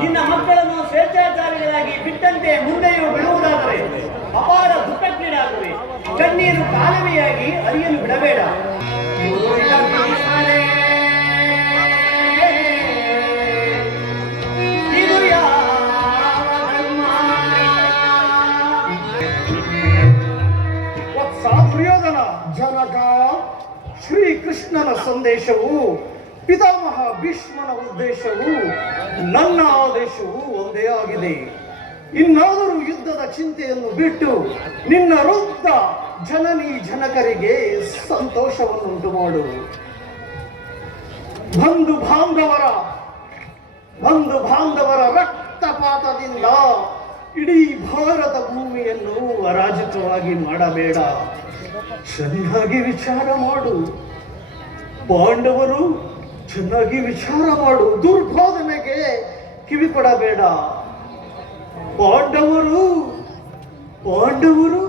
ನಿನ್ನ ಮಕ್ಕಳನ್ನು ಸ್ವೇಚ್ಛಾಚಾರಿಗಳಾಗಿ ಬಿಟ್ಟಂತೆ ಮುಂದೆಯೂ ಬೆಳೆಯುವುದಾದರೆ ಅಪಾರ ದುಃಖಕ್ಕೀಡಾಗುವೆ ಕಣ್ಣೀರು ಕಾಲ ಶ್ರೀಕೃಷ್ಣನ ಸಂದೇಶವು, ಪಿತಾಮಹ ಭೀಷ್ಮನ ಉದ್ದೇಶವು, ನನ್ನ ಆದೇಶವು ಒಂದೇ ಆಗಿದೆ. ಇನ್ನಾದರೂ ಯುದ್ಧದ ಚಿಂತೆಯನ್ನು ಬಿಟ್ಟು ನಿನ್ನ ವೃದ್ಧ ಜನನಿ ಜನಕರಿಗೆ ಸಂತೋಷವನ್ನುಂಟು ಮಾಡು. ಬಂಧು ಬಾಂಧವರ ಬಂಧು ಬಾಂಧವರ ರಕ್ತಪಾತದಿಂದ ಇಡೀ ಭಾರತ ಭೂಮಿಯನ್ನು ಅರಾಜಕವಾಗಿ ಮಾಡಬೇಡ. ಚೆನ್ನಾಗಿ ವಿಚಾರ ಮಾಡು. ಪಾಂಡವರು ಚೆನ್ನಾಗಿ ವಿಚಾರ ಮಾಡು, ದುರ್ಬೋಧನೆಗೆ ಕಿವಿ ಕೊಡಬೇಡ ಪಾಂಡವರು ಪಾಂಡವರು,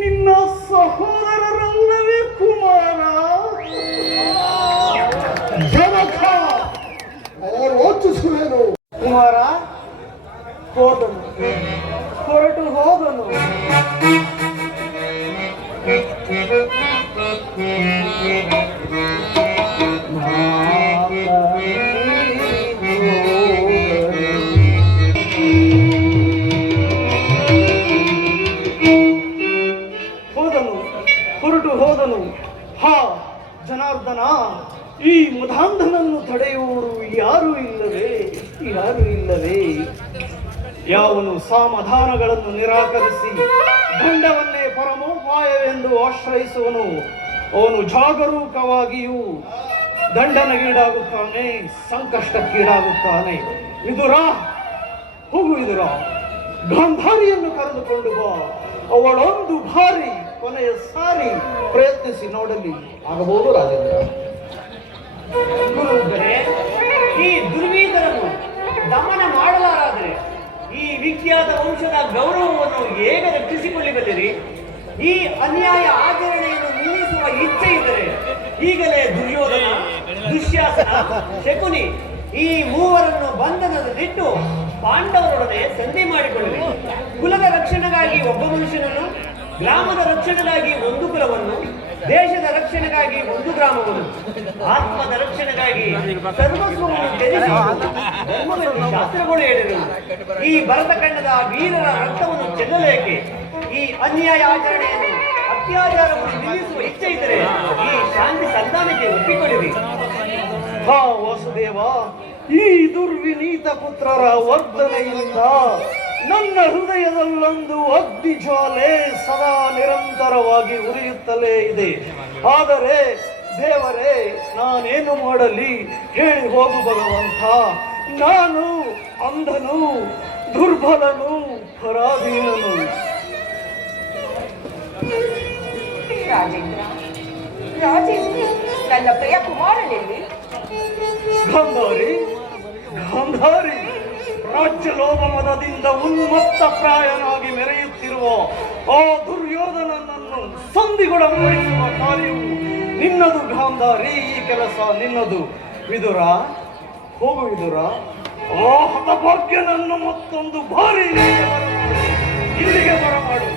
ನಿನ್ನ ಸಹೋದರರಲ್ಲವೇ ಕುಮಾರ? ಆಲೋಚಿಸುವೆನು. ಕುಮಾರ, ಹೋದನು. ಹೊರಟು ಹೋದನು. ಹೊರಟು ಹೋದನು. ಹಾ, ಜನಾರ್ದನ, ಈ ಮುಧಾಂಧನನ್ನು ತಡೆಯುವರು ಯಾರೂ ಇಲ್ಲವೇ? ಯಾರೂ ಇಲ್ಲವೇ? ಯಾವನು ಸಾಮಧಾನಗಳನ್ನು ನಿರಾಕರಿಸಿ ದಂಡವನ್ನೇ ಪರಮೋಪಾಯವೆಂದು ಆಶ್ರಯಿಸುವನು. ಅವನು ಜಾಗರೂಕವಾಗಿಯೂ ದಂಡನಗೀಡಾಗುತ್ತಾನೆ ಸಂಕಷ್ಟಕ್ಕೀಡಾಗುತ್ತಾನೆ. ವಿದುರ ಹೋಗು ವಿದುರ ಗಾಂಧಾರಿಯನ್ನು ಕರೆದುಕೊಂಡು ಬಾ. ಅವಳೊಂದು ಬಾರಿ ಕೊನೆಯ ಸಾರಿ ಪ್ರಯತ್ನಿಸಿ ನೋಡಲಿ ಆಗಬಹುದು ರಾಜೇಂದ್ರ ಈ ದುರ್ವೀಧರನ್ನು ದಮನ ಮಾಡಲಾರಾದರೆ ಈ ವಿಖ್ಯಾತ ವಂಶದ ಗೌರವವನ್ನು ಹೇಗೆ ರಕ್ಷಿಸಿಕೊಳ್ಳಬಲ್ಲಿರಿ ಈ ಅನ್ಯಾಯ ಆಚರಣೆಯನ್ನು ನಿಲ್ಲಿಸುವ ಇಚ್ಛೆ ಇದ್ದರೆ ಈಗಲೇ ದುರ್ಯೋಧನ ದುಶ್ಯಾಸನ ಶಕುನಿ ಈ ಮೂವರನ್ನು ಬಂಧನದಲ್ಲಿಟ್ಟು ಪಾಂಡವರೊಡನೆ ಸಂಧಿ ಮಾಡಿಕೊಳ್ಳಿ ಕುಲದ ರಕ್ಷಣೆಗಾಗಿ ಒಬ್ಬ ಮನುಷ್ಯನನ್ನು ಗ್ರಾಮದ ರಕ್ಷಣೆಗಾಗಿ ಒಂದು ಕುಲವನ್ನು, ದೇಶದ ರಕ್ಷಣೆಗಾಗಿ ಒಂದು ಗ್ರಾಮವನ್ನು, ಆತ್ಮದ ರಕ್ಷಣೆಗಾಗಿ ಸರ್ವಸ್ವವನ್ನು ಶಾಸ್ತ್ರಗಳು ಹೇಳಿದರು ಈ ಭರತಖಂಡದ ವೀರರ ರಕ್ತವನ್ನು ಚೆಲ್ಲಲೇಕೆ? ಈ ಅನ್ಯಾಯ ಆಚರಣೆಯನ್ನು ಅತ್ಯಾಚಾರವನ್ನು ನಿಲ್ಲಿಸುವ ಇಚ್ಛೆ ಇದ್ದರೆ ಈ ಶಾಂತಿ ಸಂಧಾನಕ್ಕೆ ಹಾ, ವಾಸುದೇವ, ಈ ದುರ್ವಿನೀತ ಪುತ್ರರ ವರ್ಧನೆಯಿಂದ ನನ್ನ ಹೃದಯದಲ್ಲೊಂದು ಅಗ್ನಿ ಜ್ವಾಲೆ ಸದಾ ನಿರಂತರವಾಗಿ ಉರಿಯುತ್ತಲೇ ಇದೆ. ಆದರೆ ದೇವರೇ ನಾನೇನು ಮಾಡಲಿ? ಹೇಳಿ ಹೋಗು ಭಗವಂತ. ನಾನು ಅಂಧನು ದುರ್ಬಲನು ಪರಾಧೀನನು. ರಾಜೇಂದ್ರ ರಾಜೇಂದ್ರ ನನ್ನ ಪ್ರಿಯ ಕುಮಾರನಲ್ಲಿ ಗಾಂಧಾರಿ ಗಾಂಧಾರಿ. ರಾಜ್ಯ ಲೋಭ ಮದದಿಂದ ಉನ್ಮತ್ತ ಪ್ರಾಯನಾಗಿ ಮೆರೆಯುತ್ತಿರುವ ಆ ದುರ್ಯೋಧನನನ್ನು ಸಂಧಿಗೊಳಪಡಿಸುವ ಕಾರ್ಯವು ನಿನ್ನದು ಗಾಂಧಾರಿ ಈ ಕೆಲಸ ನಿನ್ನದು. ವಿದುರ, ಹೋಗು ವಿದುರ. ಆ ಹತಭಾಗ್ಯನನ್ನು ಮತ್ತೊಂದು ಬಾರಿ ಇಲ್ಲಿಗೆ ಬರಮಾಡು.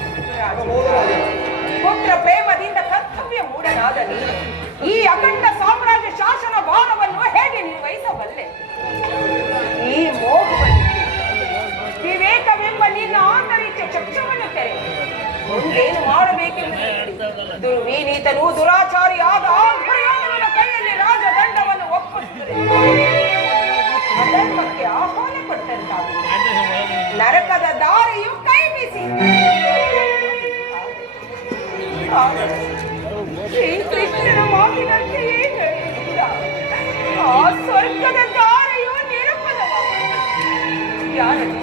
ಮುಂದೇನು ಮಾಡಬೇಕೆಂದು ಹೇಳಿ. ದುರ್ವಿನೀತನು ದುರಾಚಾರಿಯಾದ ಆ ದುರ್ಯೋಧನನ ಕೈಯಲ್ಲಿ ರಾಜದಂಡವನ್ನು ಒಪ್ಪಿಸಿದರೆ ಅಧರ್ಮಕ್ಕೆ ಆಹ್ವಾನ ಕೊಟ್ಟಂತಾಗುತ್ತದೆ ನರಕದ ದಾರಿಯು ಕೈ ಬೀಸಿ. ಶ್ರೀಕೃಷ್ಣನ ಮಾತಿನಂತೆಯೇ. ಆ ಸ್ವರ್ಗದ ದಾರಿಯು ನಿರಪದ ಯಾರನ್ನು